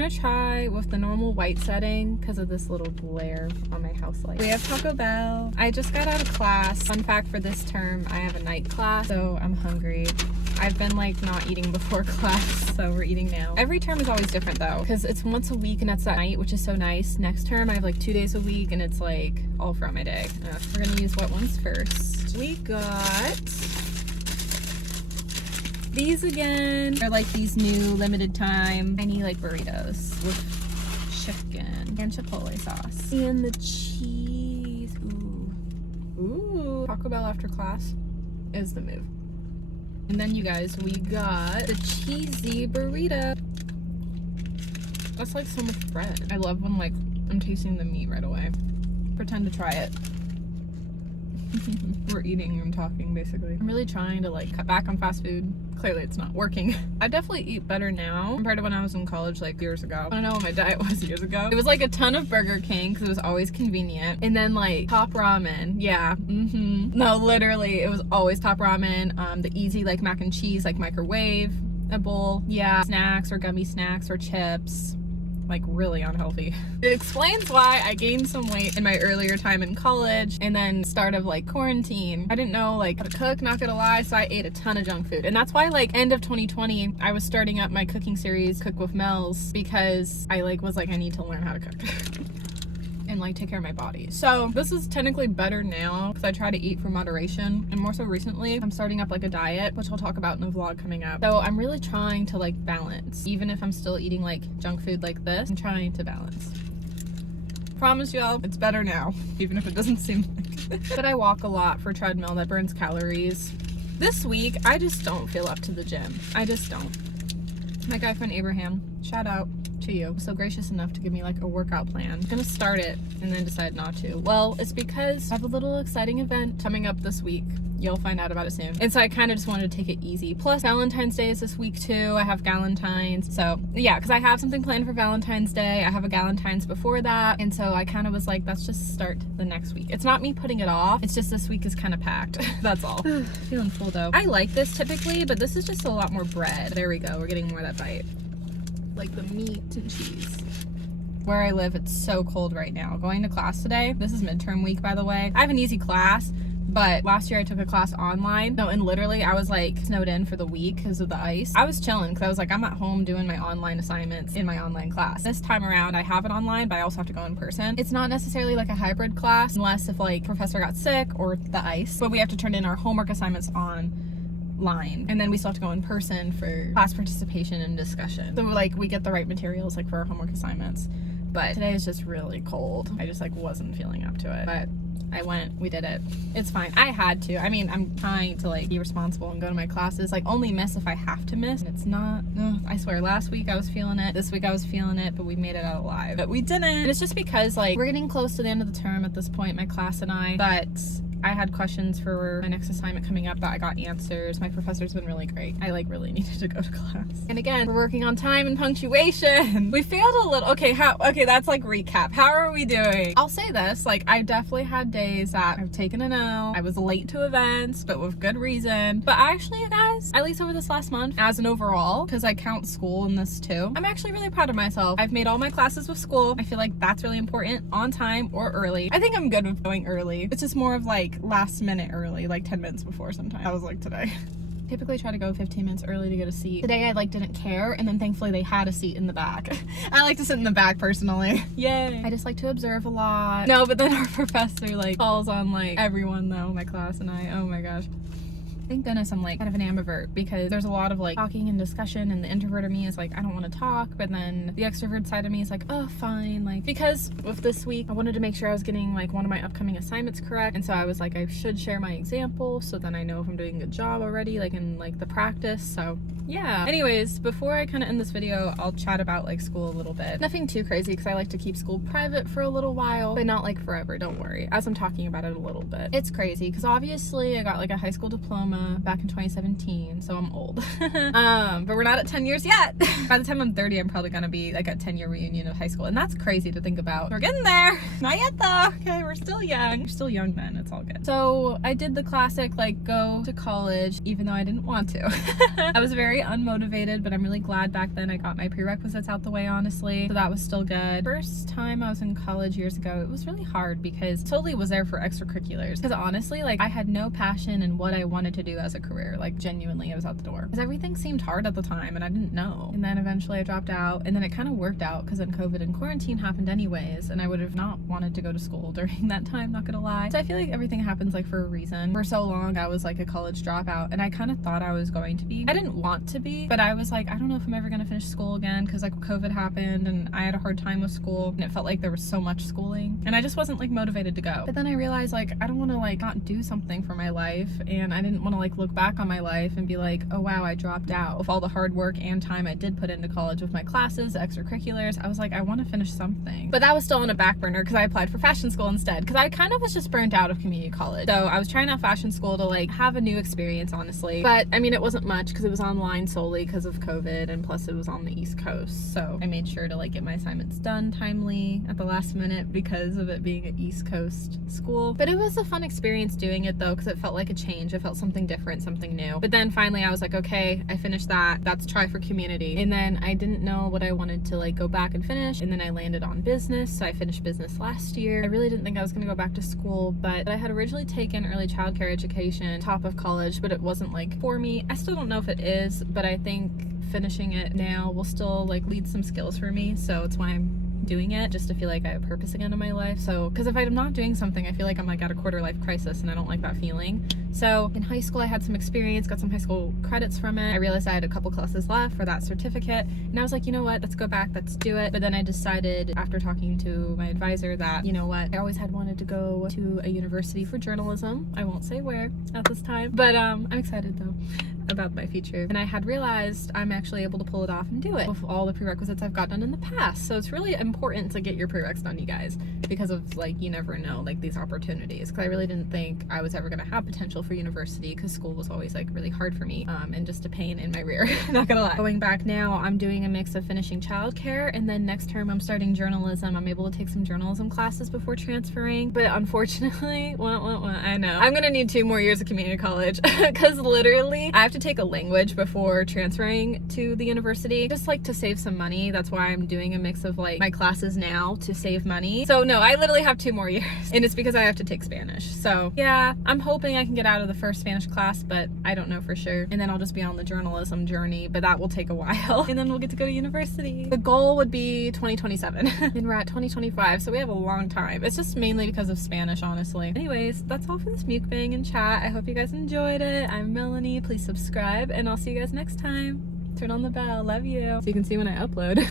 gonna try with the normal white setting because of this little glare on my house light. We have Taco Bell. I just got out of class. Fun fact for this term, I have a night class, so I'm hungry. I've been like not eating before class, so we're eating now. Every term is always different though, because it's once a week and it's at night, which is so nice. Next term I have like 2 days a week and it's like all throughout my day. We're gonna use what ones first. We got these again. They're like these new limited time tiny like burritos with chicken and chipotle sauce. And the cheese. Ooh. Taco Bell after class is the move. And then you guys, we got the cheesy burrito. That's like so much bread. I love when like I'm tasting the meat right away. Pretend to try it. We're eating and talking basically. I'm really trying to like cut back on fast food. Clearly it's not working. I definitely eat better now compared to when I was in college like years ago. I don't know what my diet was years ago. It was like a ton of Burger King because it was always convenient. And then like top ramen. Yeah. No, literally it was always top ramen. The easy like mac and cheese, like microwave a bowl. Yeah. Snacks or gummy snacks or chips. Like really unhealthy. It explains why I gained some weight in my earlier time in college and then start of like quarantine. I didn't know like how to cook, not gonna lie, so I ate a ton of junk food. And that's why like end of 2020, I was starting up my cooking series, Cook with Mel's, because I like was like, I need to learn how to cook. And like take care of my body. So this is technically better now because I try to eat for moderation, and more so recently I'm starting up like a diet, which I'll talk about in a vlog coming up. So I'm really trying to like balance, even if I'm still eating like junk food like this. I'm trying to balance. Promise y'all it's better now, even if it doesn't seem like it. But I walk a lot for treadmill that burns calories. This week I just don't feel up to the gym. I just don't. My guy friend Abraham, shout out to you, so gracious enough to give me like a workout plan. I'm gonna start it and then decide not to. Well, it's because I have a little exciting event coming up this week. You'll find out about it soon. And so I kind of just wanted to take it easy. Plus Valentine's Day is this week too. I have Galentine's. So yeah, because I have something planned for Valentine's Day. I have a Galentine's before that. And so I kind of was like, let's just start the next week. It's not me putting it off. It's just this week is kind of packed. That's all. Feeling full though. I like this typically, but this is just a lot more bread. There we go. We're getting more of that bite. Like the meat and cheese. Where I live, it's so cold right now. Going to class today, this is midterm week by the way. I have an easy class, but last year I took a class online. No, and literally I was like snowed in for the week because of the ice. I was chilling because I was like, I'm at home doing my online assignments in my online class. This time around I have it online, but I also have to go in person. It's not necessarily like a hybrid class unless if like professor got sick or the ice, but we have to turn in our homework assignments online, and then we still have to go in person for class participation and discussion. So like we get the right materials like for our homework assignments. But today is just really cold. I just like wasn't feeling up to it. But I went, we did it. It's fine. I had to. I mean, I'm trying to like be responsible and go to my classes. Like only miss if I have to miss. And it's not, I swear last week I was feeling it. This week I was feeling it, but we made it out alive. But we didn't. And it's just because like we're getting close to the end of the term at this point, my class and I. But I had questions for my next assignment coming up that I got answers. My professor's been really great. I like really needed to go to class. And again, we're working on time and punctuation. We failed a little. Okay, that's like recap. How are we doing? I'll say this, like I definitely had days that I've taken an L. I was late to events, but with good reason. But actually, you guys, at least over this last month, as an overall, because I count school in this too, I'm actually really proud of myself. I've made all my classes with school. I feel like that's really important, on time or early. I think I'm good with going early. It's just more of like last minute early, like 10 minutes before sometimes. I was like today. Typically try to go 15 minutes early to get a seat. Today I like didn't care, and then thankfully they had a seat in the back. I like to sit in the back personally. Yay. I just like to observe a lot. No, but then our professor like calls on like everyone though, my class and I. Oh my gosh. Thank goodness I'm like kind of an ambivert, because there's a lot of like talking and discussion, and the introvert of me is like, I don't want to talk, but then the extrovert side of me is like, oh fine, like, because with this week I wanted to make sure I was getting like one of my upcoming assignments correct, and so I was like, I should share my example so then I know if I'm doing a good job already, like in like the practice. So yeah, anyways, before I kind of end this video, I'll chat about like school a little bit. Nothing too crazy because I like to keep school private for a little while, but not like forever, don't worry, as I'm talking about it a little bit. It's crazy because obviously I got like a high school diploma diploma back in 2017, so I'm old. But we're not at 10 years yet. By the time I'm 30, I'm probably gonna be like a 10-year reunion of high school, and that's crazy to think about. We're getting there. Not yet though. Okay, we're still young. We're still young then. It's all good. So I did the classic, like, go to college, even though I didn't want to. I was very unmotivated, but I'm really glad back then I got my prerequisites out the way, honestly. So that was still good. First time I was in college years ago, it was really hard because I totally was there for extracurriculars. Because honestly, like, I had no passion in what I wanted to do as a career. Like, genuinely, I was out the door. Because everything seemed hard at the time and I didn't know. And then eventually I dropped out, and then it kind of worked out because then COVID and quarantine happened anyways, and I would have not wanted to go to school during that time, not gonna lie. So I feel like everything happens like for a reason. For so long I was like a college dropout, and I kind of thought I was going to be. I didn't want to be, but I was like, I don't know if I'm ever gonna finish school again, because like COVID happened and I had a hard time with school, and it felt like there was so much schooling and I just wasn't like motivated to go. But then I realized, like, I don't want to like not do something for my life, and I didn't want to like look back on my life and be like, oh wow, I dropped out. With all the hard work and time I did put into college with my classes, extracurriculars, I was like, I want to finish something. But that was still on a back burner because I applied for fashion school instead, because I kind of was just burnt out of community college. So I was trying out fashion school to like have a new experience, honestly. But I mean, it wasn't much because it was online solely because of COVID, and plus it was on the East Coast. So I made sure to like get my assignments done timely at the last minute because of it being an East Coast school. But it was a fun experience doing it though, because it felt like a change. It felt something different, something new. But then finally I was like, okay, I finished that. That's try for community. And then I didn't know what I wanted to like go back and finish. And then I landed on business. So I finished business last year. I really didn't think I was going to go back to school, but I had originally taken early childcare education top of college, but it wasn't like for me. I still don't know if it is, but I think finishing it now will still like lead some skills for me. So it's why I'm doing it, just to feel like I have purpose again in my life. So because if I'm not doing something, I feel like I'm like at a quarter life crisis, and I don't like that feeling. So in high school I had some experience, got some high school credits from it. I realized I had a couple classes left for that certificate, and I was like, you know what, let's go back, let's do it. But then I decided after talking to my advisor that, you know what, I always had wanted to go to a university for journalism. I won't say where at this time, but I'm excited though about my future. And I had realized I'm actually able to pull it off and do it with all the prerequisites I've got done in the past. So it's really important to get your prereqs done, you guys, because of like, you never know, like these opportunities. Because I really didn't think I was ever going to have potential for university, because school was always like really hard for me, and just a pain in my rear. Not gonna lie. Going back now, I'm doing a mix of finishing childcare, and then next term I'm starting journalism. I'm able to take some journalism classes before transferring, but unfortunately, I know I'm gonna need 2 more years of community college because literally I have to take a language before transferring to the university, just like to save some money. That's why I'm doing a mix of like my classes now to save money. So no, I literally have 2 more years, and it's because I have to take Spanish. So yeah, I'm hoping I can get out of the first Spanish class, but I don't know for sure. And then I'll just be on the journalism journey, but that will take a while, and then we'll get to go to university. The goal would be 2027 and we're at 2025, so we have a long time. It's just mainly because of Spanish, honestly. Anyways, that's all for this mukbang and chat. I hope you guys enjoyed it. I'm Melanie. Please subscribe, and I'll see you guys next time. Turn on the bell. Love you. So you can see when I upload.